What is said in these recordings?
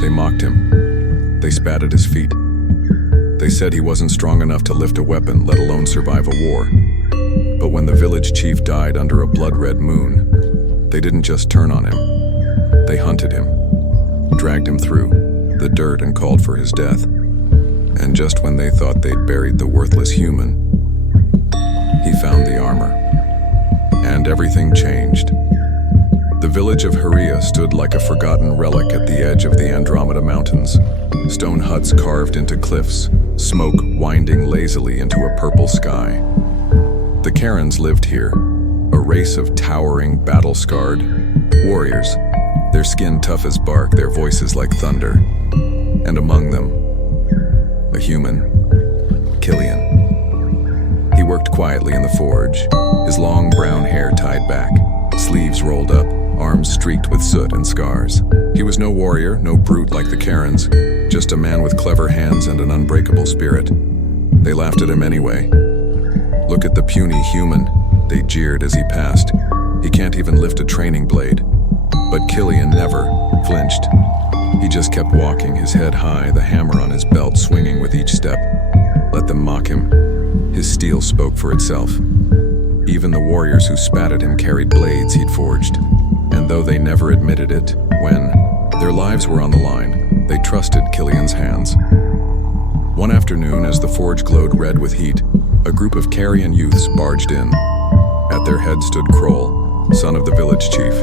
They mocked him. They spat at his feet. They said he wasn't strong enough to lift a weapon, let alone survive a war. But when the village chief died under a blood-red moon, they didn't just turn on him. They hunted him, dragged him through the dirt and called for his death. And just when they thought they'd buried the worthless human, he found the armor. And everything changed. The village of Haria stood like a forgotten relic at the edge of the Andromeda Mountains. Stone huts carved into cliffs, smoke winding lazily into a purple sky. The Karens lived here, a race of towering, battle-scarred warriors, their skin tough as bark, their voices like thunder. And among them, a human, Killian. He worked quietly in the forge, his long brown hair tied back, sleeves rolled up, arms streaked with soot and scars. He was no warrior, no brute like the Karens, just a man with clever hands and an unbreakable spirit. They laughed at him anyway. Look at the puny human, they jeered as he passed. He can't even lift a training blade. But Killian never flinched. He just kept walking, his head high, the hammer on his belt swinging with each step. Let them mock him. His steel spoke for itself. Even the warriors who spat at him carried blades he'd forged. And though they never admitted it, when their lives were on the line, they trusted Killian's hands. One afternoon, as the forge glowed red with heat, a group of Carian youths barged in. At their head stood Kroll, son of the village chief,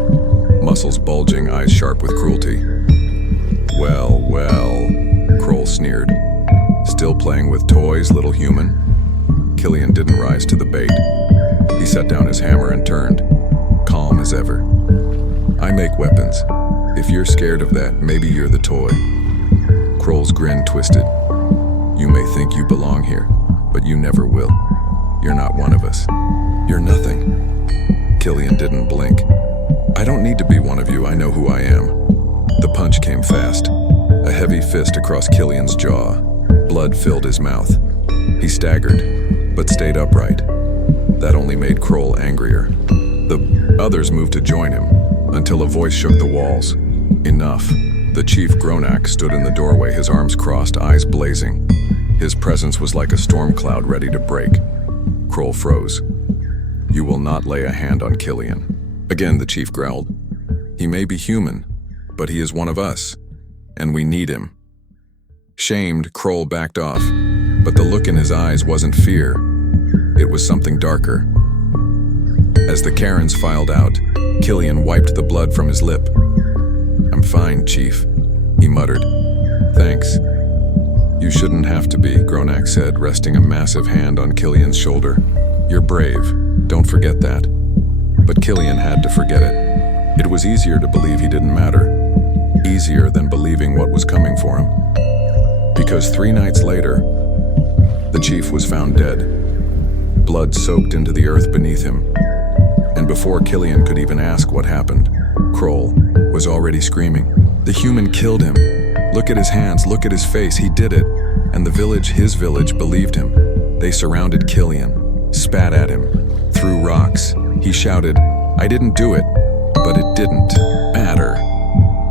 muscles bulging, eyes sharp with cruelty. Well, well, Kroll sneered. Still playing with toys, little human? Killian didn't rise to the bait. He set down his hammer and turned, calm as ever. I make weapons. If you're scared of that, maybe you're the toy. Kroll's grin twisted. You may think you belong here, but you never will. You're not one of us. You're nothing. Killian didn't blink. I don't need to be one of you, I know who I am. The punch came fast. A heavy fist across Killian's jaw. Blood filled his mouth. He staggered, but stayed upright. That only made Kroll angrier. The others moved to join him, until a voice shook the walls. Enough. The chief Gronak stood in the doorway, his arms crossed, eyes blazing. His presence was like a storm cloud ready to break. Kroll froze. You will not lay a hand on Killian. Again, the chief growled. He may be human, but he is one of us, and we need him. Shamed, Kroll backed off, but the look in his eyes wasn't fear. It was something darker. As the Karens filed out, Killian wiped the blood from his lip. I'm fine, Chief, he muttered. Thanks. You shouldn't have to be, Gronak said, resting a massive hand on Killian's shoulder. You're brave, don't forget that. But Killian had to forget it. It was easier to believe he didn't matter. Easier than believing what was coming for him. Because 3 nights later, the chief was found dead. Blood soaked into the earth beneath him. And before Killian could even ask what happened, Kroll was already screaming. The human killed him. Look at his hands, look at his face, he did it. And the village, his village, believed him. They surrounded Killian, spat at him, threw rocks. He shouted, I didn't do it, but it didn't matter.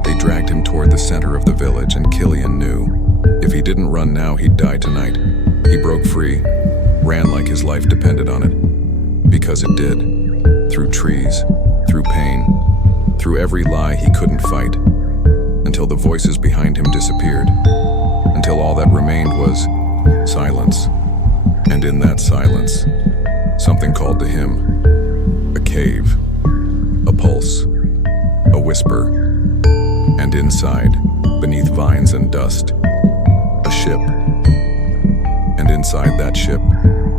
They dragged him toward the center of the village, and Killian knew. If he didn't run now, he'd die tonight. He broke free, ran like his life depended on it. Because it did. Through trees, through pain, through every lie he couldn't fight. Until the voices behind him disappeared. Until all that remained was silence. And in that silence, something called to him. A cave, a pulse, a whisper. And inside, beneath vines and dust, a ship. And inside that ship,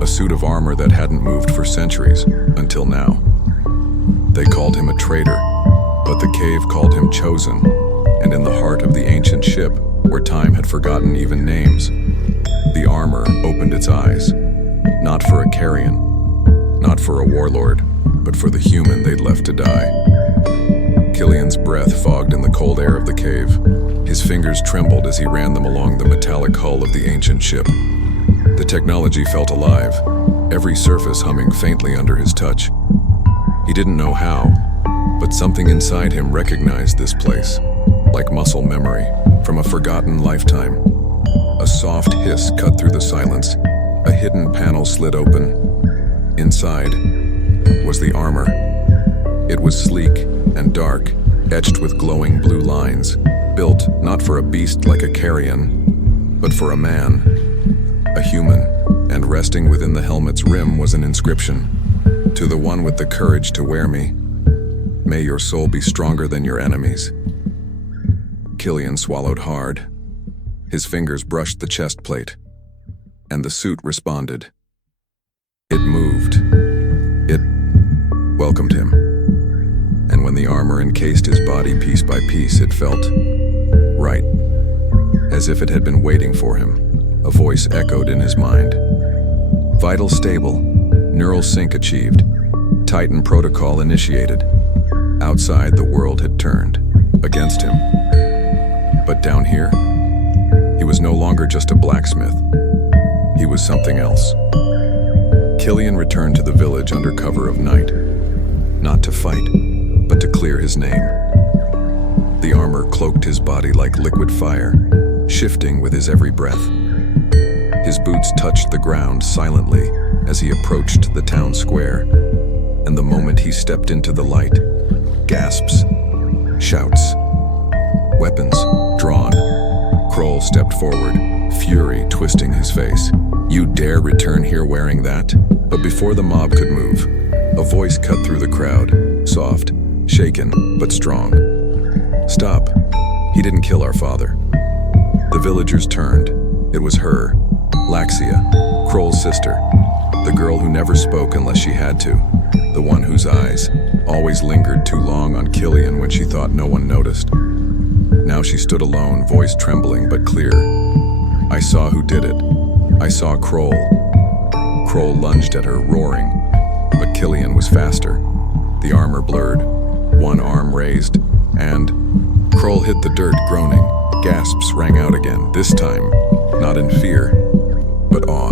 a suit of armor that hadn't moved for centuries, until now. They called him a traitor, but the cave called him chosen. And in the heart of the ancient ship, where time had forgotten even names, the armor opened its eyes. Not for a Carian, not for a warlord, but for the human they'd left to die. Killian's breath fogged in the cold air of the cave. His fingers trembled as he ran them along the metallic hull of the ancient ship. The technology felt alive, every surface humming faintly under his touch. He didn't know how, but something inside him recognized this place, like muscle memory. from a forgotten lifetime. A soft hiss cut through the silence. A hidden panel slid open. Inside was the armor. It was sleek and dark, etched with glowing blue lines, built not for a beast like a carrion, but for a man, a human, and resting within the helmet's rim was an inscription. To the one with the courage to wear me, may your soul be stronger than your enemies. Killian swallowed hard. His fingers brushed the chest plate, and the suit responded. It moved. It welcomed him. And when the armor encased his body piece by piece, it felt right, as if it had been waiting for him. A voice echoed in his mind. Vital stable, neural sync achieved, Titan protocol initiated. Outside, the world had turned against him. But down here, he was no longer just a blacksmith. He was something else. Killian returned to the village under cover of night, not to fight, but to clear his name. The armor cloaked his body like liquid fire, shifting with his every breath. His boots touched the ground silently as he approached the town square, and the moment he stepped into the light, gasps, shouts, weapons drawn. Kroll stepped forward, fury twisting his face. You dare return here wearing that? But before the mob could move, a voice cut through the crowd, soft, shaken, but strong. Stop. He didn't kill our father. The villagers turned. It was her, Laxia, Kroll's sister, the girl who never spoke unless she had to, the one whose eyes always lingered too long on Killian when she thought no one noticed. Now she stood alone, voice trembling but clear. I saw who did it. I saw Kroll. Kroll lunged at her, roaring, but Killian was faster. The armor blurred, one arm raised, and Kroll hit the dirt, groaning. Gasps rang out again, this time not in fear, but awe.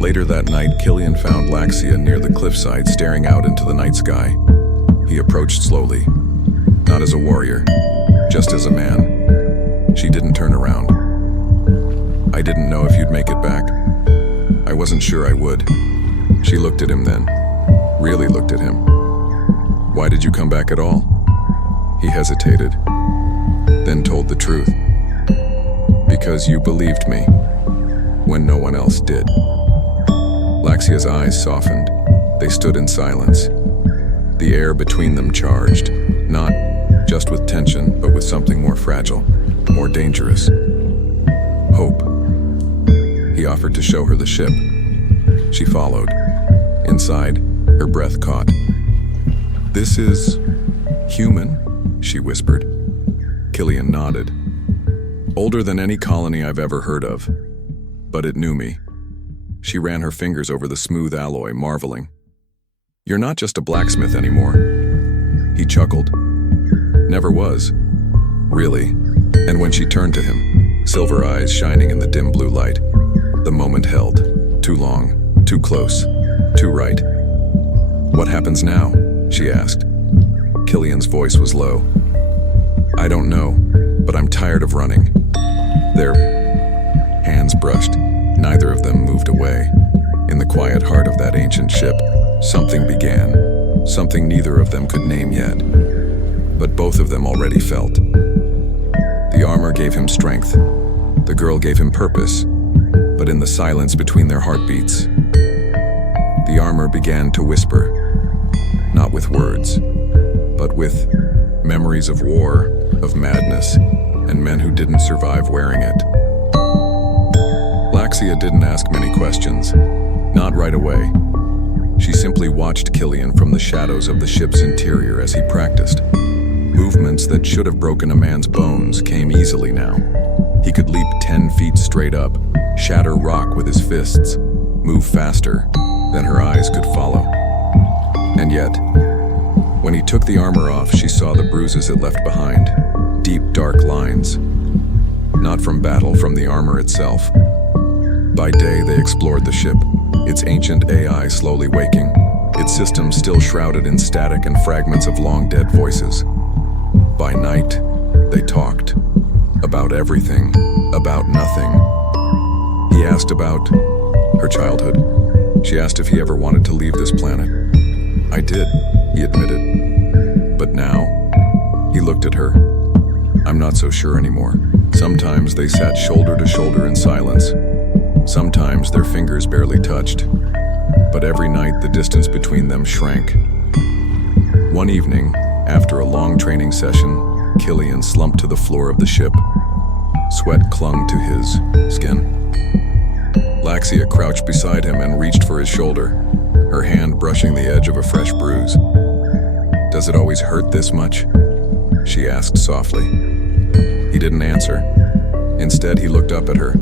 Later that night, Killian found Laxia near the cliffside, staring out into the night sky. He approached slowly, not as a warrior, just as a man. She didn't turn around. I didn't know if you'd make it back. I wasn't sure I would. She looked at him then, really looked at him. Why did you come back at all? He hesitated, then told the truth. Because you believed me, when no one else did. Laxia's eyes softened. They stood in silence. The air between them charged, not just with tension, but with something more fragile, more dangerous. Hope. He offered to show her the ship. She followed. Inside, her breath caught. This is human, she whispered. Killian nodded. Older than any colony I've ever heard of, but it knew me. She ran her fingers over the smooth alloy, marveling. You're not just a blacksmith anymore. He chuckled. Never was. Really. And when she turned to him, silver eyes shining in the dim blue light, the moment held. Too long, too close, too right. What happens now? She asked. Killian's voice was low. I don't know, but I'm tired of running. Their hands brushed. Neither of them moved away. In the quiet heart of that ancient ship, something began, something neither of them could name yet, but both of them already felt. The armor gave him strength. The girl gave him purpose, but in the silence between their heartbeats, the armor began to whisper, not with words, but with memories of war, of madness, and men who didn't survive wearing it. Laxia didn't ask many questions, not right away. She simply watched Killian from the shadows of the ship's interior as he practiced. Movements that should have broken a man's bones came easily now. He could leap 10 feet straight up, shatter rock with his fists, move faster than her eyes could follow. And yet, when he took the armor off, she saw the bruises it left behind, deep, dark lines. Not from battle, from the armor itself. By day, they explored the ship, its ancient AI slowly waking, its systems still shrouded in static and fragments of long-dead voices. By night, they talked, about everything, about nothing. He asked about her childhood. She asked if he ever wanted to leave this planet. I did, he admitted. But now, he looked at her. I'm not so sure anymore. Sometimes they sat shoulder to shoulder in silence. Sometimes their fingers barely touched. But every night the distance between them shrank. One evening, after a long training session, Killian slumped to the floor of the ship. Sweat clung to his skin. Laxia crouched beside him and reached for his shoulder, her hand brushing the edge of a fresh bruise. Does it always hurt this much? She asked softly. He didn't answer. Instead, he looked up at her,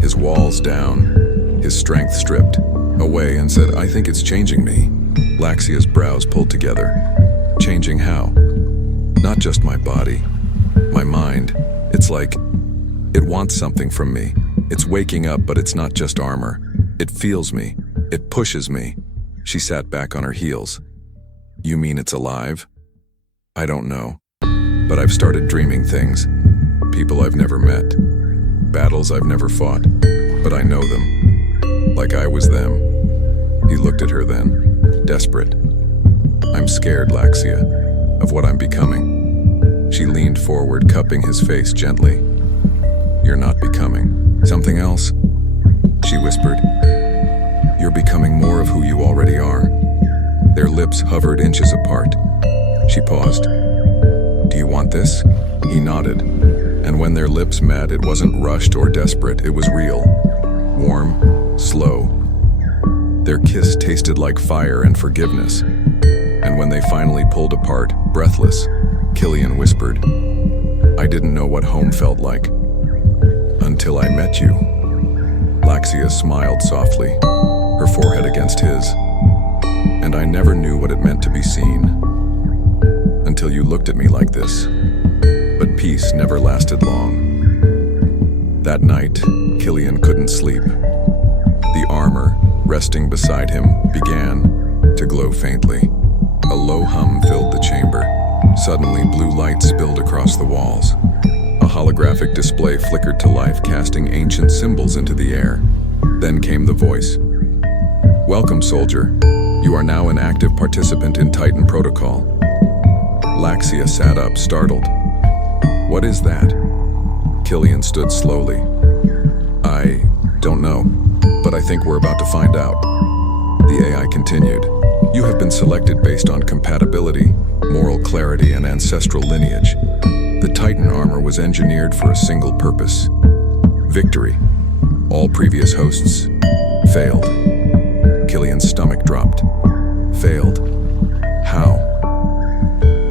his walls down, his strength stripped away, and said, I think it's changing me. Laxia's brows pulled together. Changing how? Not just my body, my mind. It's like it wants something from me. It's waking up, but it's not just armor. It feels me. It pushes me. She sat back on her heels. You mean it's alive? I don't know. But I've started dreaming things. People I've never met. Battles I've never fought. But I know them. Like I was them. He looked at her then, desperate. I'm scared, Laxia, of what I'm becoming. She leaned forward, cupping his face gently. You're not becoming something else, she whispered. You're becoming more of who you already are. Their lips hovered inches apart. She paused. Do you want this? He nodded. And when their lips met, it wasn't rushed or desperate, it was real. Warm, slow. Their kiss tasted like fire and forgiveness. And when they finally pulled apart, breathless, Killian whispered, I didn't know what home felt like. Until I met you. Laxia smiled softly, her forehead against his. And I never knew what it meant to be seen. Until you looked at me like this. But peace never lasted long. That night, Killian couldn't sleep. The armor, resting beside him, began to glow faintly. A low hum filled the chamber. Suddenly, blue light spilled across the walls. A holographic display flickered to life, casting ancient symbols into the air. Then came the voice. Welcome, soldier. You are now an active participant in Titan Protocol. Laxia sat up, startled. What is that? Killian stood slowly. I don't know, but I think we're about to find out. The AI continued. You have been selected based on compatibility, moral clarity, and ancestral lineage. The Titan armor was engineered for a single purpose: victory. All previous hosts failed. Killian's stomach dropped. Failed. How?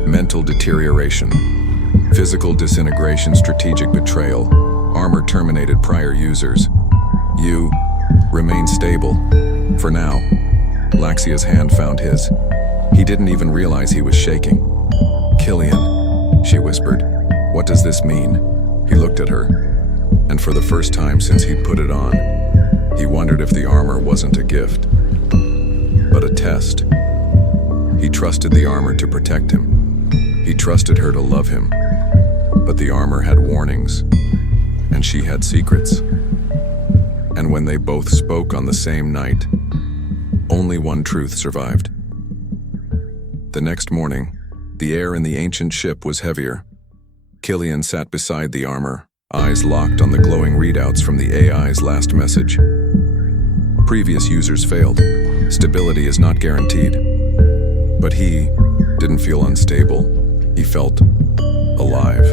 Mental deterioration, physical disintegration, strategic betrayal. Armor terminated prior users. You remain stable. For now. Laxia's hand found his. He didn't even realize he was shaking. Killian, she whispered. What does this mean? He looked at her. And for the first time since he'd put it on, he wondered if the armor wasn't a gift, but a test. He trusted the armor to protect him. He trusted her to love him. But the armor had warnings, and she had secrets. And when they both spoke on the same night, only one truth survived. The next morning, the air in the ancient ship was heavier. Killian sat beside the armor, eyes locked on the glowing readouts from the AI's last message. Previous users failed. Stability is not guaranteed. But he didn't feel unstable. He felt alive,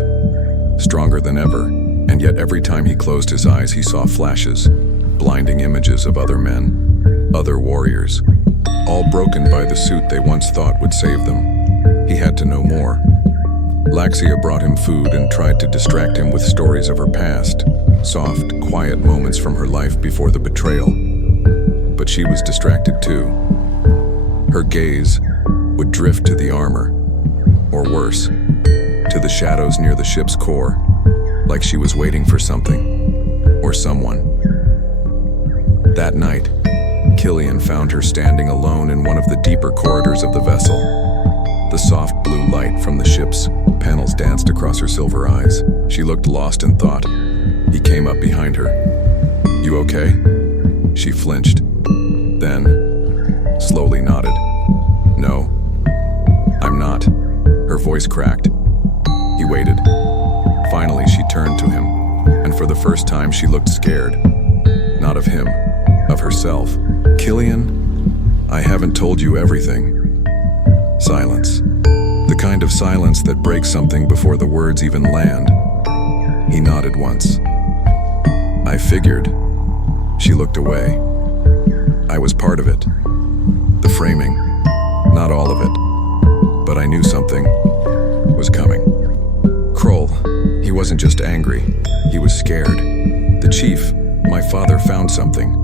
stronger than ever. And yet every time he closed his eyes, he saw flashes, blinding images of other men. Other warriors, all broken by the suit they once thought would save them. He had to know more. Laxia brought him food and tried to distract him with stories of her past, soft, quiet moments from her life before the betrayal. But she was distracted too. Her gaze would drift to the armor, or worse, to the shadows near the ship's core, like she was waiting for something, or someone. That night, Killian found her standing alone in one of the deeper corridors of the vessel. The soft blue light from the ship's panels danced across her silver eyes. She looked lost in thought. He came up behind her. "You okay?" She flinched, then slowly nodded. "No, I'm not." Her voice cracked. He waited. Finally, she turned to him, and for the first time she looked scared. Not of him, of herself. "Killian, I haven't told you everything." Silence. The kind of silence that breaks something before the words even land. He nodded once. "I figured." She looked away. "I was part of it. The framing. Not all of it. But I knew something was coming." Kroll, he wasn't just angry. He was scared. "The chief, my father found something.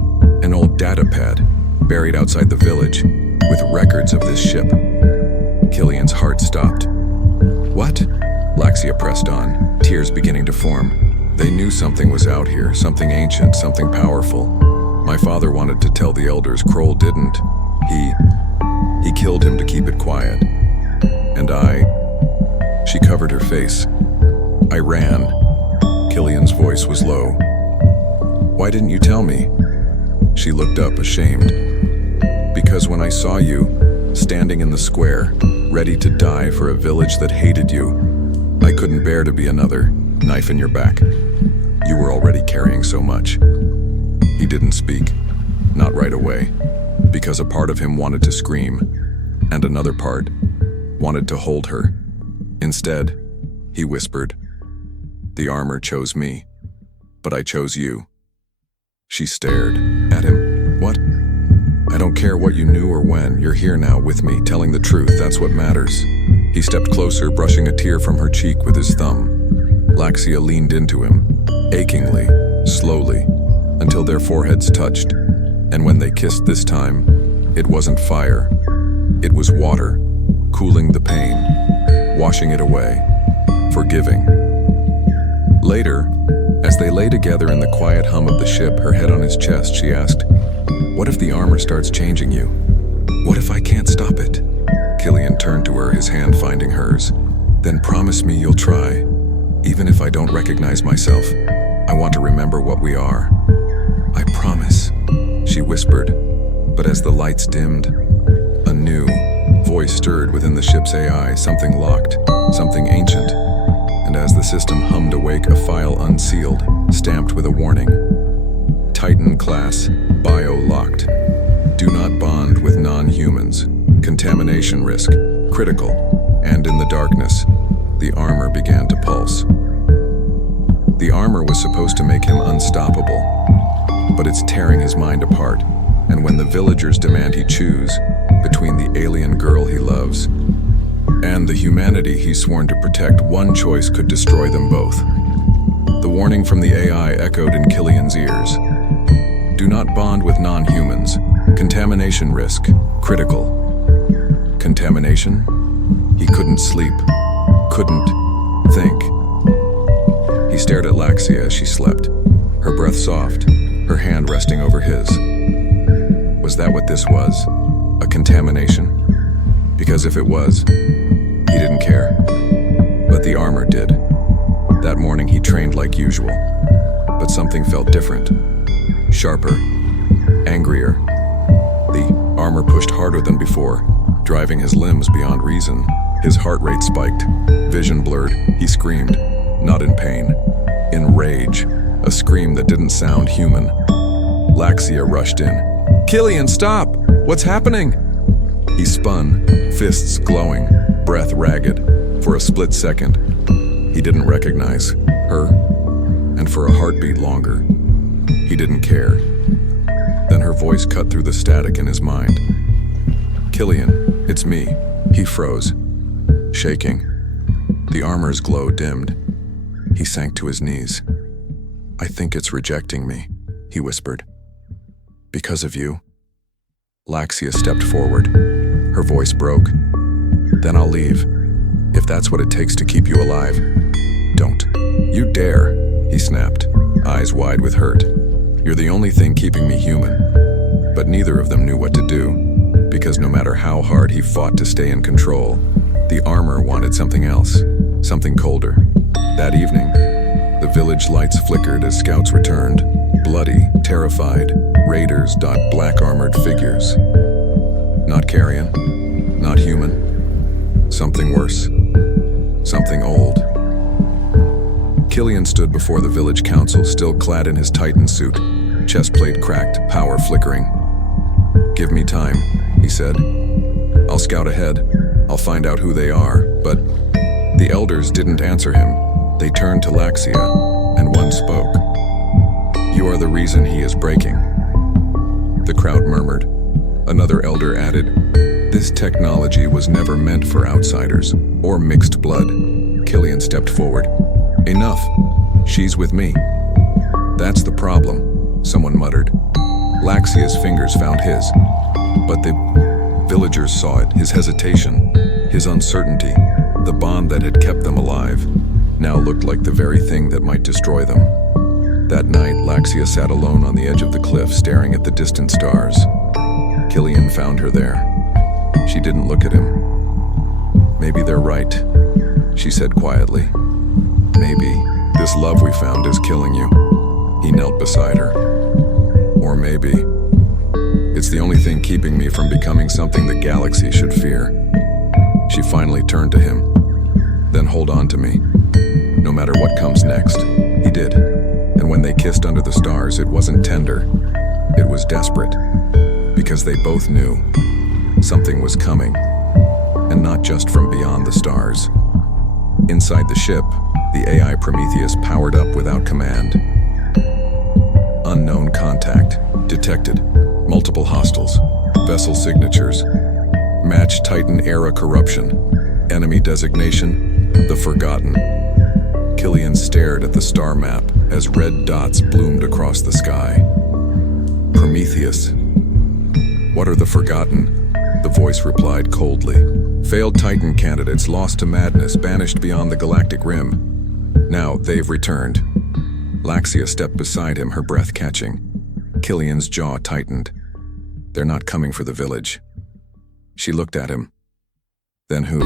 An old data pad, buried outside the village, with records of this ship." Killian's heart stopped. "What?" Laxia pressed on, tears beginning to form. "They knew something was out here, something ancient, something powerful. My father wanted to tell the elders. Kroll didn't. He killed him to keep it quiet. And She covered her face. "I ran." Killian's voice was low. "Why didn't you tell me?" She looked up, ashamed. "Because when I saw you, standing in the square, ready to die for a village that hated you, I couldn't bear to be another knife in your back. You were already carrying so much." He didn't speak, not right away, because a part of him wanted to scream, and another part wanted to hold her. Instead, he whispered, "The armor chose me, but I chose you." She stared at him. "What?" "I don't care what you knew or when. You're here now with me, telling the truth. That's what matters." He stepped closer, brushing a tear from her cheek with his thumb. Laxia leaned into him, achingly, slowly, until their foreheads touched. And when they kissed this time, it wasn't fire. It was water, cooling the pain, washing it away, forgiving. Later, as they lay together in the quiet hum of the ship, her head on his chest, she asked, "What if the armor starts changing you? What if I can't stop it?" Killian turned to her, his hand finding hers. "Then promise me you'll try. Even if I don't recognize myself, I want to remember what we are." "I promise," she whispered. But as the lights dimmed, a new voice stirred within the ship's AI, something locked, something ancient. And as the system hummed awake, a file unsealed, stamped with a warning. Titan class, bio-locked. Do not bond with non-humans. Contamination risk, critical. And in the darkness, the armor began to pulse. The armor was supposed to make him unstoppable, but it's tearing his mind apart. And when the villagers demand he choose between the alien girl he loves and the humanity he's sworn to protect, one choice could destroy them both. The warning from the AI echoed in Killian's ears. Do not bond with non-humans. Contamination risk, critical. Contamination? He couldn't sleep, couldn't think. He stared at Laxia as she slept, her breath soft, her hand resting over his. Was that what this was? A contamination? Because if it was, he didn't care. But the armor did. That morning he trained like usual, but something felt different. Sharper, angrier. The armor pushed harder than before, driving his limbs beyond reason. His heart rate spiked, vision blurred. He screamed, not in pain, in rage, a scream that didn't sound human. Laxia rushed in. "Killian, stop! What's happening?" He spun, fists glowing, breath ragged. For a split second, he didn't recognize her, and for a heartbeat longer, he didn't care. Then her voice cut through the static in his mind. "Killian, it's me." He froze, shaking. The armor's glow dimmed. He sank to his knees. "I think it's rejecting me," he whispered. "Because of you." Laxia stepped forward. Her voice broke. "Then I'll leave, if that's what it takes to keep you alive." "Don't. You dare," he snapped, eyes wide with hurt. "You're the only thing keeping me human." But neither of them knew what to do, because no matter how hard he fought to stay in control, the armor wanted something else, something colder. That evening, the village lights flickered as scouts returned. Bloody, terrified, raiders dot black-armored figures. Not carrion, not human. Something worse. Something old. Killian stood before the village council, still clad in his Titan suit, chest plate cracked, power flickering. "Give me time," he said. "I'll scout ahead. I'll find out who they are." But the elders didn't answer him. They turned to Laxia, and one spoke. "You are the reason he is breaking." The crowd murmured. Another elder added, "This technology was never meant for outsiders or mixed blood." Killian stepped forward. "Enough. She's with me." "That's the problem," someone muttered. Laxia's fingers found his, but the villagers saw it, his hesitation, his uncertainty. The bond that had kept them alive now looked like the very thing that might destroy them. That night, Laxia sat alone on the edge of the cliff, staring at the distant stars. Killian found her there. She didn't look at him. "Maybe they're right," she said quietly. "Maybe this love we found is killing you." He knelt beside her. "Or maybe it's the only thing keeping me from becoming something the galaxy should fear." She finally turned to him. "Then hold on to me, no matter what comes next." He did. And when they kissed under the stars, it wasn't tender. It was desperate. Because they both knew something was coming. And not just from beyond the stars. Inside the ship, the AI Prometheus powered up without command. Unknown contact detected. Multiple hostiles. Vessel signatures. Match Titan-era corruption. Enemy designation, the Forgotten. Killian stared at the star map as red dots bloomed across the sky. Prometheus. "What are the Forgotten?" The voice replied coldly. "Failed Titan candidates lost to madness, banished beyond the galactic rim. Now they've returned." Laxia stepped beside him, her breath catching. Killian's jaw tightened. "They're not coming for the village." She looked at him. "Then who?"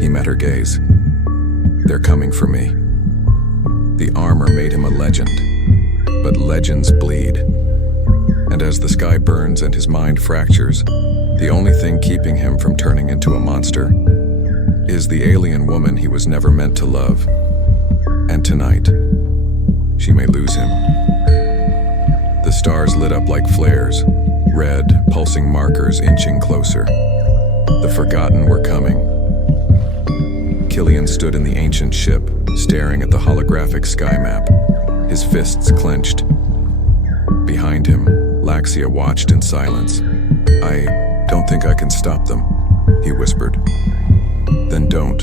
He met her gaze. "They're coming for me." The armor made him a legend, but legends bleed. And as the sky burns and his mind fractures, the only thing keeping him from turning into a monster is the alien woman he was never meant to love. And tonight, she may lose him. The stars lit up like flares, red, pulsing markers inching closer. The Forgotten were coming. Killian stood in the ancient ship, staring at the holographic sky map, his fists clenched. Behind him, Laxia watched in silence. "I don't think I can stop them," he whispered. "Then don't,"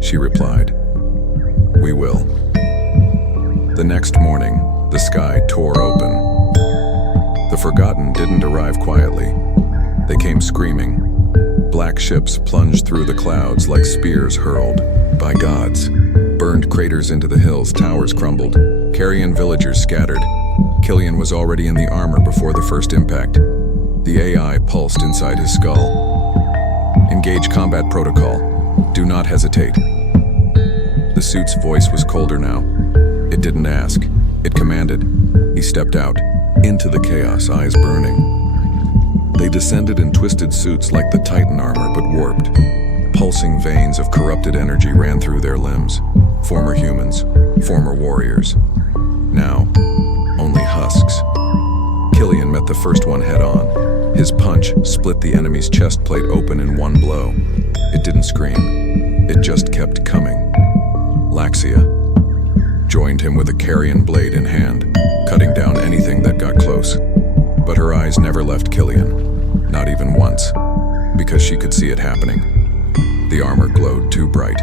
she replied. "We will." The next morning, the sky tore open. The Forgotten didn't arrive quietly. They came screaming. Black ships plunged through the clouds like spears hurled by gods. Burned craters into the hills, towers crumbled. Carrion villagers scattered. Killian was already in the armor before the first impact. The AI pulsed inside his skull. "Engage combat protocol. Do not hesitate." The suit's voice was colder now. It didn't ask. It commanded. He stepped out, into the chaos, eyes burning. They descended in twisted suits like the Titan armor, but warped. Pulsing veins of corrupted energy ran through their limbs. Former humans, former warriors. Now, only husks. Killian met the first one head-on. His punch split the enemy's chest plate open in one blow. It didn't scream. It just kept coming. Laxia joined him with a carrion blade in hand, cutting down anything that got close. But her eyes never left Killian, not even once, because she could see it happening. The armor glowed too bright.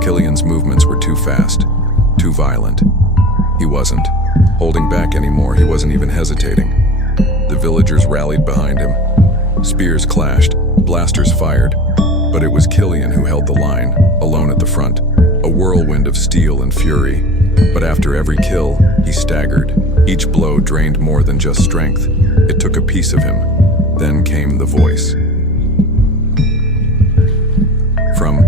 Killian's movements were too fast, too violent. He wasn't holding back anymore. He wasn't even hesitating. The villagers rallied behind him. Spears clashed, blasters fired, but it was Killian who held the line, alone at the front, a whirlwind of steel and fury. But after every kill, he staggered. Each blow drained more than just strength. It took a piece of him. Then came the voice. From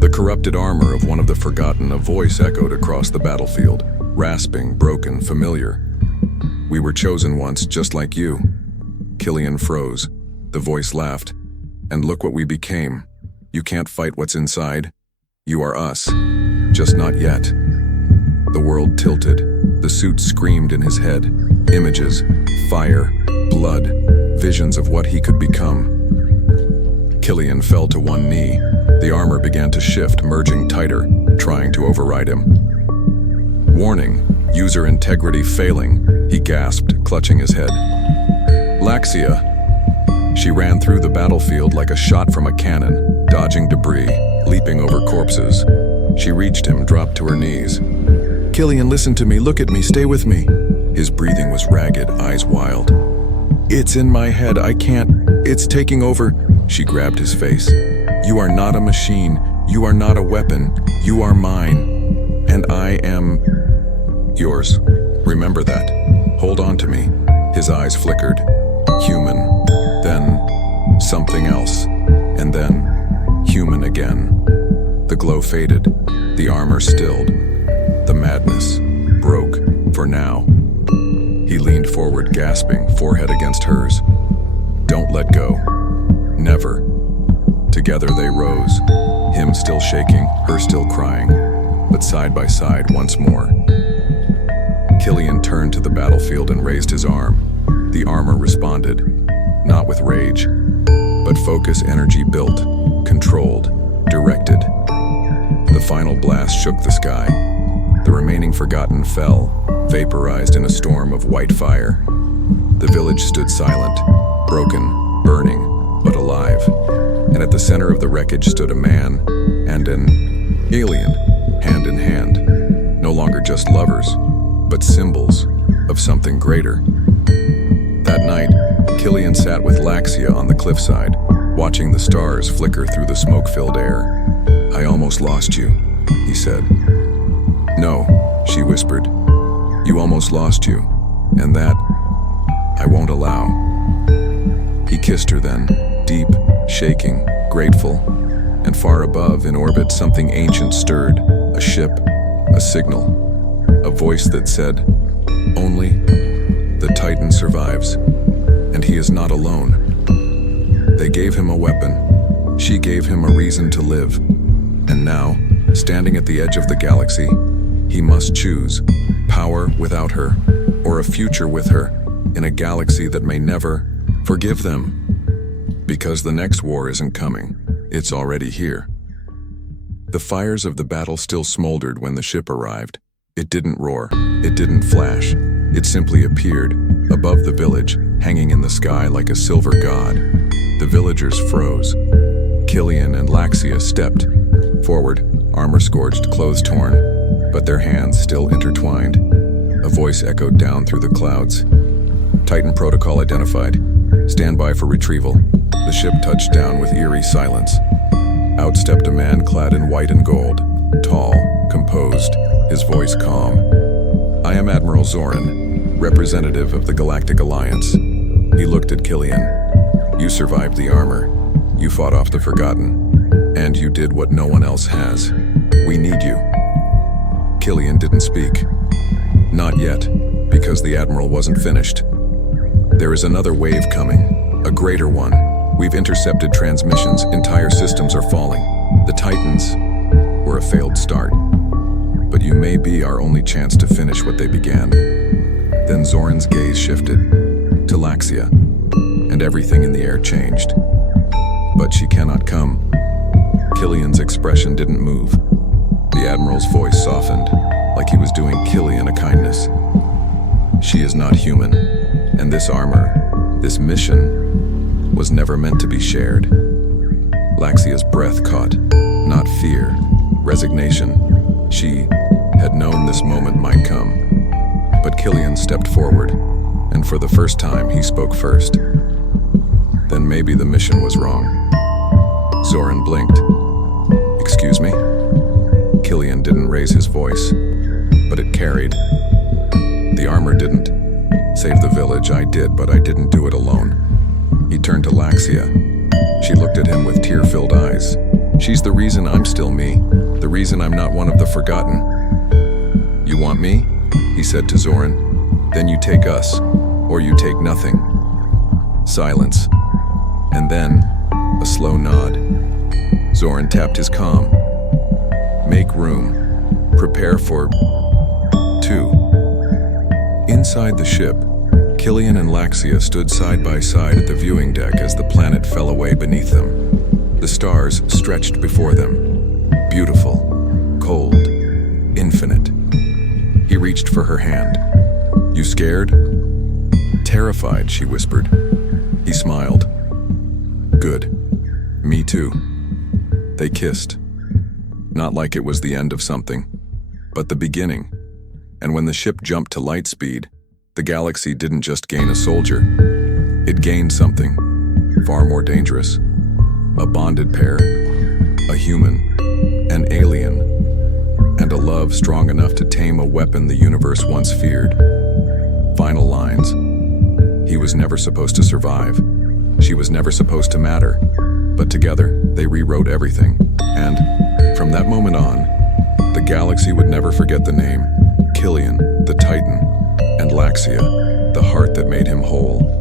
the corrupted lifted armor of one of the forgotten, a voice echoed across the battlefield, rasping, broken, familiar. "We were chosen once, just like you." Killian froze. The voice laughed. "And look what we became. You can't fight what's inside. You are us. Just not yet." The world tilted. The suit screamed in his head. Images, fire, blood, visions of what he could become. Killian fell to one knee. The armor began to shift, merging tighter, trying to override him. "Warning, user integrity failing," he gasped, clutching his head. "Laxia." She ran through the battlefield like a shot from a cannon, dodging debris, leaping over corpses. She reached him, dropped to her knees. "Killian, listen to me, look at me, stay with me." His breathing was ragged, eyes wild. "It's in my head, I can't, it's taking over." She grabbed his face. "You are not a machine, you are not a weapon, you are mine, and I am yours. Remember that. Hold on to me." His eyes flickered. Human, then something else, and then human again. The glow faded, the armor stilled. The madness broke, for now. He leaned forward, gasping, forehead against hers. "Don't let go. Never." Together they rose, him still shaking, her still crying, but side by side once more. Killian turned to the battlefield and raised his arm. The armor responded, not with rage, but focus, energy built, controlled, directed. The final blast shook the sky. The remaining forgotten fell, vaporized in a storm of white fire. The village stood silent, broken, burning, but alive. And at the center of the wreckage stood a man and an alien, hand in hand. No longer just lovers, but symbols of something greater. That night, Killian sat with Laxia on the cliffside, watching the stars flicker through the smoke-filled air. "I almost lost you," he said. "No," she whispered. "You almost lost you, and that I won't allow." He kissed her then, deep, shaking, grateful, and far above, in orbit, something ancient stirred, a ship, a signal, a voice that said, "Only the Titan survives, and he is not alone." They gave him a weapon. She gave him a reason to live. And now, standing at the edge of the galaxy, he must choose power without her, or a future with her, in a galaxy that may never forgive them. Because the next war isn't coming, it's already here. The fires of the battle still smoldered when the ship arrived. It didn't roar, it didn't flash, it simply appeared, above the village, hanging in the sky like a silver god. The villagers froze. Killian and Laxia stepped forward, armor scorched, clothes torn, but their hands still intertwined. A voice echoed down through the clouds. "Titan protocol identified. Stand by for retrieval." The ship touched down with eerie silence. Out stepped a man clad in white and gold, tall, composed, his voice calm. "I am Admiral Zoran, representative of the Galactic Alliance." He looked at Killian. "You survived the armor. You fought off the forgotten. And you did what no one else has. We need you." Killian didn't speak. Not yet, because the Admiral wasn't finished. "There is another wave coming, a greater one. We've intercepted transmissions, entire systems are falling. The Titans were a failed start. But you may be our only chance to finish what they began." Then Zoran's gaze shifted to Laxia, and everything in the air changed. "But she cannot come." Killian's expression didn't move. The Admiral's voice softened, like he was doing Killian a kindness. "She is not human, and this armor, this mission, was never meant to be shared." Laxia's breath caught, not fear, resignation. She had known this moment might come. But Killian stepped forward, and for the first time he spoke first. "Then maybe the mission was wrong." Zoran blinked. "Excuse me?" Killian didn't raise his voice, but it carried. "The armor didn't save the village. I did, but I didn't do it alone." He turned to Laxia. She looked at him with tear-filled eyes. "She's the reason I'm still me. The reason I'm not one of the forgotten. You want me? He said to Zoran. Then you take us, or you take nothing. Silence. And then, a slow nod. Zoran tapped his comm. Make room. Prepare for 2. Inside the ship, Killian and Laxia stood side by side at the viewing deck as the planet fell away beneath them. The stars stretched before them, beautiful, cold, infinite. He reached for her hand. You scared? Terrified, she whispered. He smiled. Good. Me too. They kissed. Not like it was the end of something, but the beginning. And when the ship jumped to light speed, the galaxy didn't just gain a soldier. It gained something far more dangerous. A bonded pair, a human, an alien, and a love strong enough to tame a weapon the universe once feared. Final lines. He was never supposed to survive. She was never supposed to matter. But together, they rewrote everything. And, from that moment on, the galaxy would never forget the name Killian, the Titan, and Laxia, the heart that made him whole.